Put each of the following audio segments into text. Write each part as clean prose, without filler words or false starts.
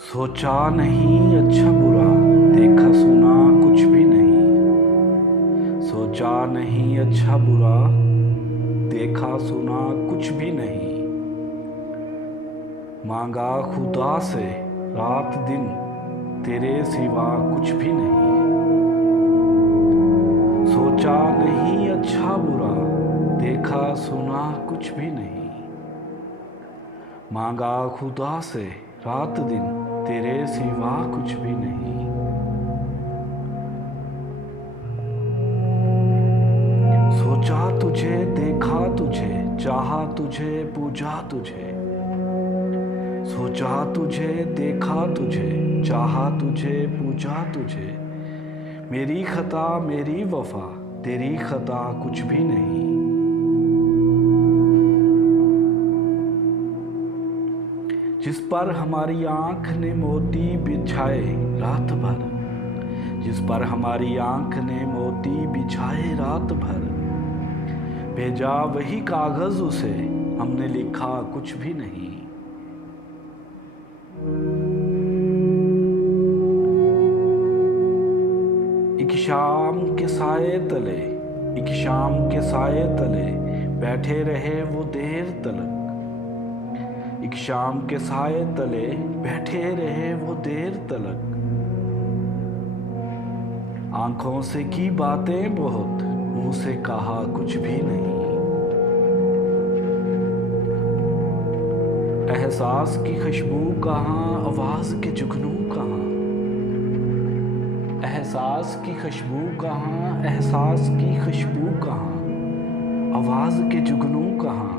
सोचा नहीं अच्छा बुरा, देखा सुना कुछ भी नहीं। सोचा नहीं अच्छा बुरा, देखा सुना कुछ भी नहीं। मांगा खुदा से रात दिन, तेरे सिवा कुछ भी नहीं। सोचा नहीं अच्छा बुरा, देखा सुना कुछ भी नहीं। मांगा खुदा से रात दिन, तेरे सिवा कुछ भी नहीं। सोचा तुझे, देखा तुझे, चाहा तुझे, पूजा तुझे। सोचा तुझे, देखा तुझे, चाहा तुझे, पूजा तुझे। मेरी खता मेरी वफा, तेरी खता कुछ भी नहीं। जिस पर हमारी आंख ने मोती बिछाए रात भर, जिस पर हमारी आंख ने मोती बिछाए रात भर। भेजा वही कागज उसे, हमने लिखा कुछ भी नहीं। एक शाम के साए तले, एक शाम के साए तले बैठे रहे वो देर तलक। एक शाम के साए तले बैठे रहे वो देर तलक। आंखों से की बातें बहुत, मुंह से कहा कुछ भी नहीं। एहसास की खुशबू कहाँ, आवाज के जुगनू कहाँ। एहसास की खुशबू कहाँ, एहसास की खुशबू कहाँ, आवाज के जुगनू कहाँ।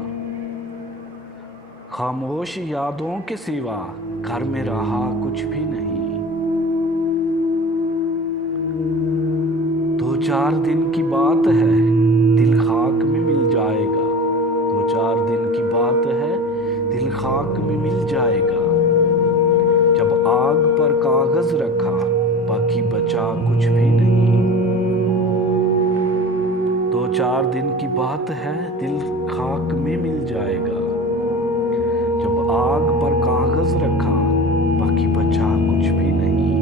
खामोश यादों के सिवा घर में रहा कुछ भी नहीं। 2-4 दिन की बात है, दिल खाक में मिल जाएगा। 2-4 दिन की बात है, दिल खाक में मिल जाएगा। जब आग पर कागज रखा, बाकी बचा कुछ भी नहीं। 2-4 दिन की बात है, दिल खाक में मिल जाएगा। जब आग पर कागज रखा, बाकी बचा कुछ भी नहीं।